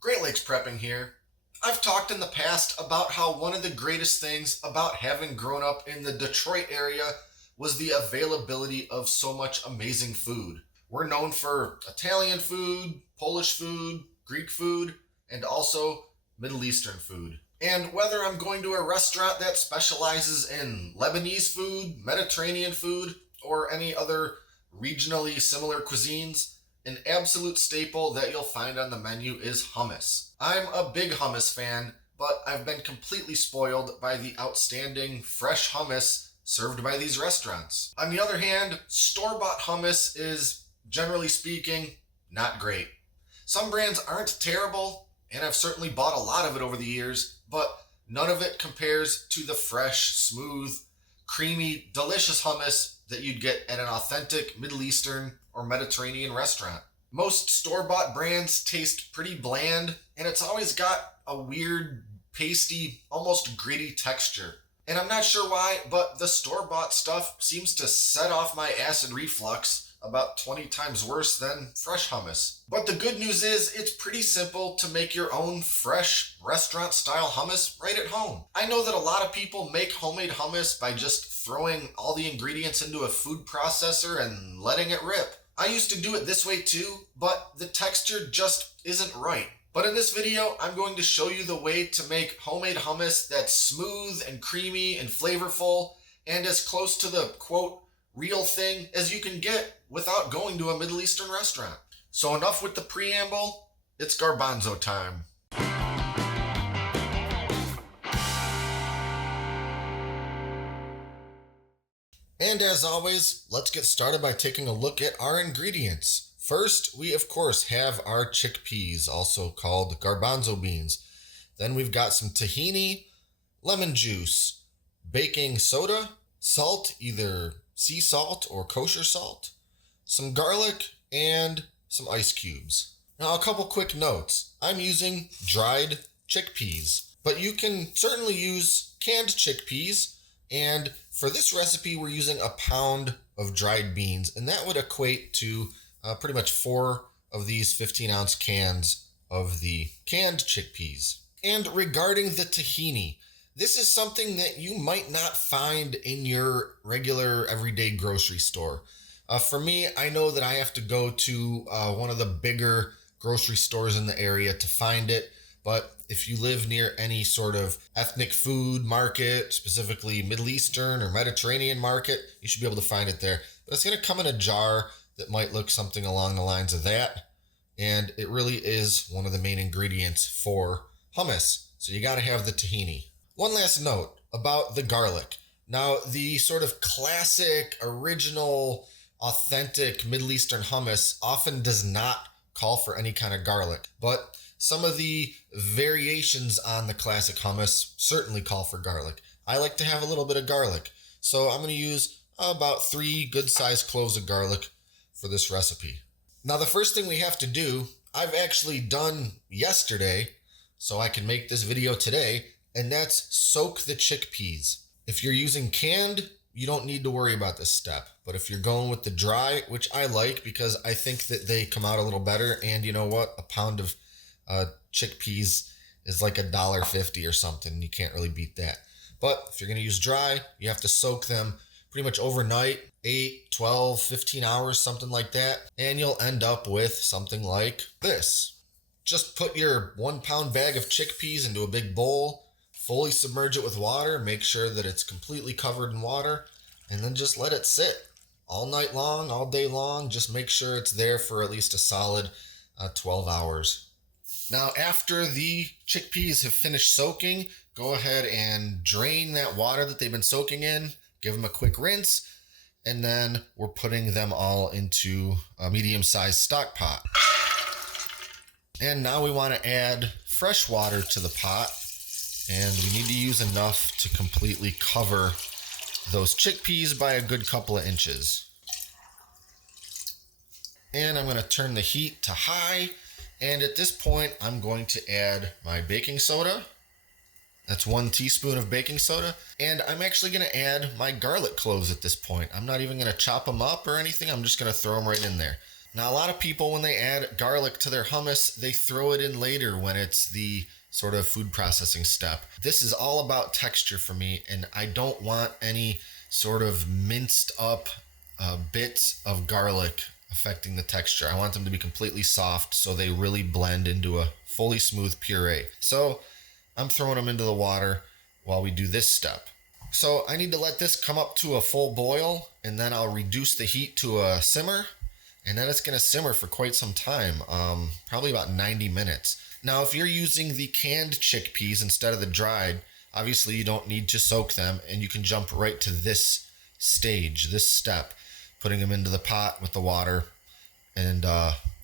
Great Lakes Prepping here. I've talked in the past about how one of the greatest things about having grown up in the Detroit area was the availability of so much amazing food. We're known for Italian food, Polish food, Greek food, and also Middle Eastern food. And whether I'm going to a restaurant that specializes in Lebanese food, Mediterranean food, or any other regionally similar cuisines, an absolute staple that you'll find on the menu is hummus. I'm a big hummus fan, but I've been completely spoiled by the outstanding fresh hummus served by these restaurants. On the other hand, store-bought hummus is, generally speaking, not great. Some brands aren't terrible, and I've certainly bought a lot of it over the years, but none of it compares to the fresh, smooth, creamy, delicious hummus that you'd get at an authentic Middle Eastern or Mediterranean restaurant. Most store-bought brands taste pretty bland, and it's always got a weird, pasty, almost gritty texture. And I'm not sure why, but the store-bought stuff seems to set off my acid reflux about 20 times worse than fresh hummus. But the good news is it's pretty simple to make your own fresh restaurant-style hummus right at home. I know that a lot of people make homemade hummus by just throwing all the ingredients into a food processor and letting it rip. I used to do it this way too, but the texture just isn't right. But in this video, I'm going to show you the way to make homemade hummus that's smooth and creamy and flavorful and as close to the, quote, real thing as you can get without going to a Middle Eastern restaurant. So enough with the preamble, it's garbanzo time. And as always, let's get started by taking a look at our ingredients. First, we of course have our chickpeas, also called garbanzo beans. Then we've got some tahini, lemon juice, baking soda, salt, either sea salt or kosher salt, some garlic, and some ice cubes. Now, a couple quick notes. I'm using dried chickpeas, but you can certainly use canned chickpeas. And for this recipe, we're using a pound of dried beans, and that would equate to pretty much 4 of these 15-ounce cans of the canned chickpeas. And regarding the tahini, this is something that you might not find in your regular everyday grocery store. For me, I know that I have to go to one of the bigger grocery stores in the area to find it. But if you live near any sort of ethnic food market, specifically Middle Eastern or Mediterranean market, you should be able to find it there. But it's going to come in a jar that might look something along the lines of that. And it really is one of the main ingredients for hummus. So you got to have the tahini. One last note about the garlic. Now, the sort of classic, original, authentic Middle Eastern hummus often does not call for any kind of garlic. But some of the variations on the classic hummus certainly call for garlic. I like to have a little bit of garlic. So I'm going to use about 3 good-sized cloves of garlic for this recipe. Now, the first thing we have to do, I've actually done yesterday, so I can make this video today, and that's soak the chickpeas. If you're using canned, you don't need to worry about this step. But if you're going with the dry, which I like because I think that they come out a little better, and you know what? A pound of chickpeas is like $1.50 or something. You can't really beat that. But if you're going to use dry, you have to soak them pretty much overnight, 8, 12, 15 hours, something like that. And you'll end up with something like this. Just put your 1-pound bag of chickpeas into a big bowl, fully submerge it with water, make sure that it's completely covered in water, and then just let it sit all night long, all day long. Just make sure it's there for at least a solid 12 hours. Now, after the chickpeas have finished soaking, go ahead and drain that water that they've been soaking in, give them a quick rinse, and then we're putting them all into a medium-sized stock pot. And now we want to add fresh water to the pot, and we need to use enough to completely cover those chickpeas by a good couple of inches. And I'm going to turn the heat to high. And at this point, I'm going to add my baking soda. That's 1 teaspoon of baking soda. And I'm actually going to add my garlic cloves at this point. I'm not even going to chop them up or anything. I'm just going to throw them right in there. Now, a lot of people, when they add garlic to their hummus, they throw it in later when it's the sort of food processing step. This is all about texture for me, and I don't want any sort of minced up bits of garlic affecting the texture. I want them to be completely soft so they really blend into a fully smooth puree. So I'm throwing them into the water while we do this step. So I need to let this come up to a full boil, and then I'll reduce the heat to a simmer, and then it's going to simmer for quite some time, probably about 90 minutes. Now, if you're using the canned chickpeas instead of the dried, obviously you don't need to soak them, and you can jump right to this stage, this step, putting them into the pot with the water and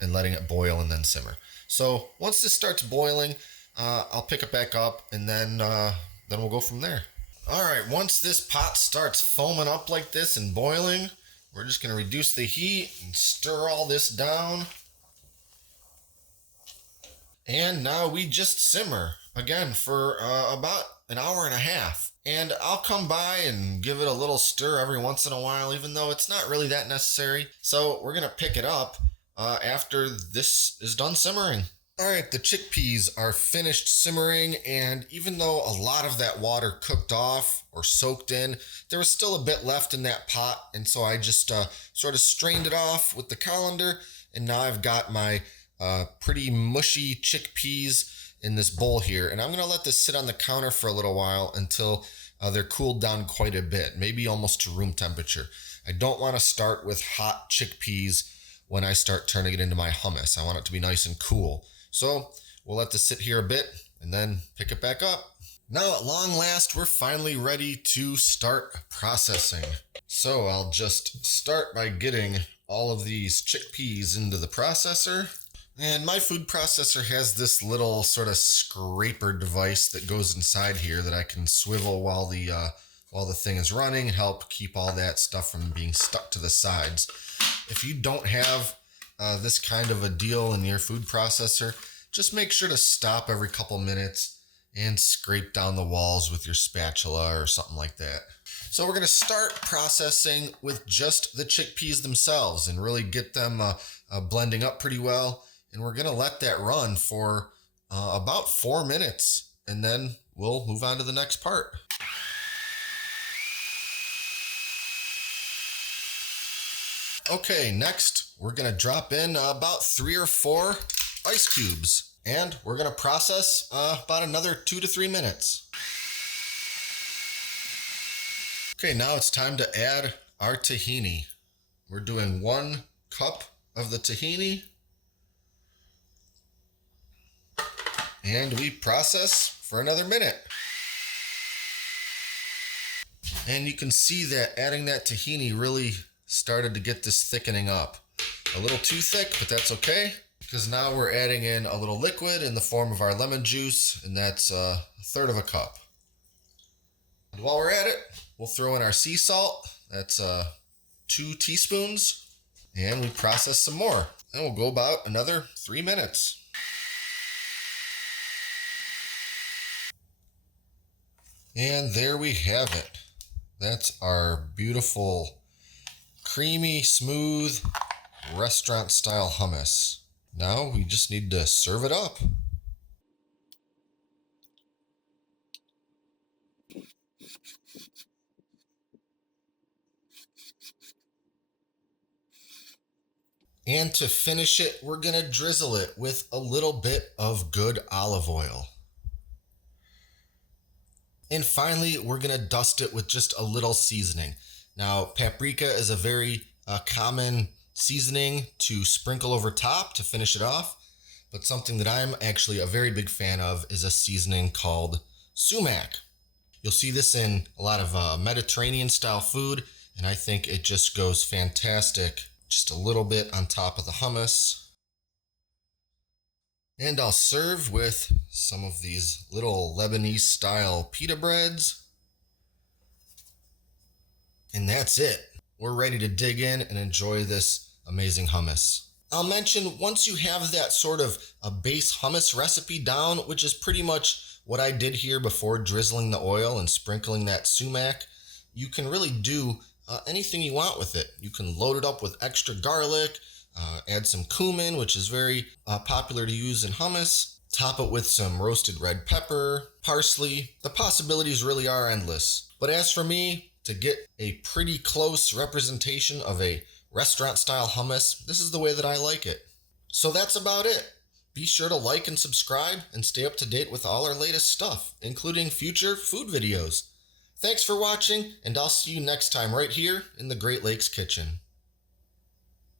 letting it boil and then simmer. So once this starts boiling, I'll pick it back up, and then we'll go from there. All right, once this pot starts foaming up like this and boiling, we're just going to reduce the heat and stir all this down. And now we just simmer again for about an hour and a half. And I'll come by and give it a little stir every once in a while, even though it's not really that necessary. So we're going to pick it up after this is done simmering. All right, the chickpeas are finished simmering, and even though a lot of that water cooked off or soaked in, there was still a bit left in that pot, and so I just sort of strained it off with the colander, and now I've got my pretty mushy chickpeas in this bowl here, and I'm going to let this sit on the counter for a little while until they're cooled down quite a bit, maybe almost to room temperature. I don't want to start with hot chickpeas when I start turning it into my hummus. I want it to be nice and cool. So we'll let this sit here a bit and then pick it back up. Now at long last, we're finally ready to start processing. So I'll just start by getting all of these chickpeas into the processor. And my food processor has this little sort of scraper device that goes inside here that I can swivel while the thing is running and help keep all that stuff from being stuck to the sides. If you don't have this kind of a deal in your food processor, just make sure to stop every couple minutes and scrape down the walls with your spatula or something like that. So we're going to start processing with just the chickpeas themselves and really get them blending up pretty well. And we're going to let that run for about 4 minutes, and then we'll move on to the next part. Okay, next we're going to drop in about 3 or 4 ice cubes, and we're going to process about another 2 to 3 minutes. Okay, now it's time to add our tahini. We're doing 1 cup of the tahini, and we process for another minute. And you can see that adding that tahini really started to get this thickening up. A little too thick, but that's okay, because now we're adding in a little liquid in the form of our lemon juice, and that's 1/3 cup. And while we're at it, we'll throw in our sea salt. That's 2 teaspoons, and we process some more. And we'll go about another 3 minutes. And there we have it. That's our beautiful, creamy, smooth, restaurant-style hummus. Now we just need to serve it up. And to finish it, we're going to drizzle it with a little bit of good olive oil. And finally, we're going to dust it with just a little seasoning. Now, paprika is a very common seasoning to sprinkle over top to finish it off. But something that I'm actually a very big fan of is a seasoning called sumac. You'll see this in a lot of Mediterranean style food, and I think it just goes fantastic. Just a little bit on top of the hummus. And I'll serve with some of these little Lebanese style pita breads. And that's it. We're ready to dig in and enjoy this amazing hummus. I'll mention, once you have that sort of a base hummus recipe down, which is pretty much what I did here before drizzling the oil and sprinkling that sumac, you can really do anything you want with it. You can load it up with extra garlic. Add some cumin, which is very popular to use in hummus. Top it with some roasted red pepper, parsley. The possibilities really are endless. But as for me, to get a pretty close representation of a restaurant-style hummus, this is the way that I like it. So that's about it. Be sure to like and subscribe and stay up to date with all our latest stuff, including future food videos. Thanks for watching, and I'll see you next time right here in the Great Lakes Kitchen.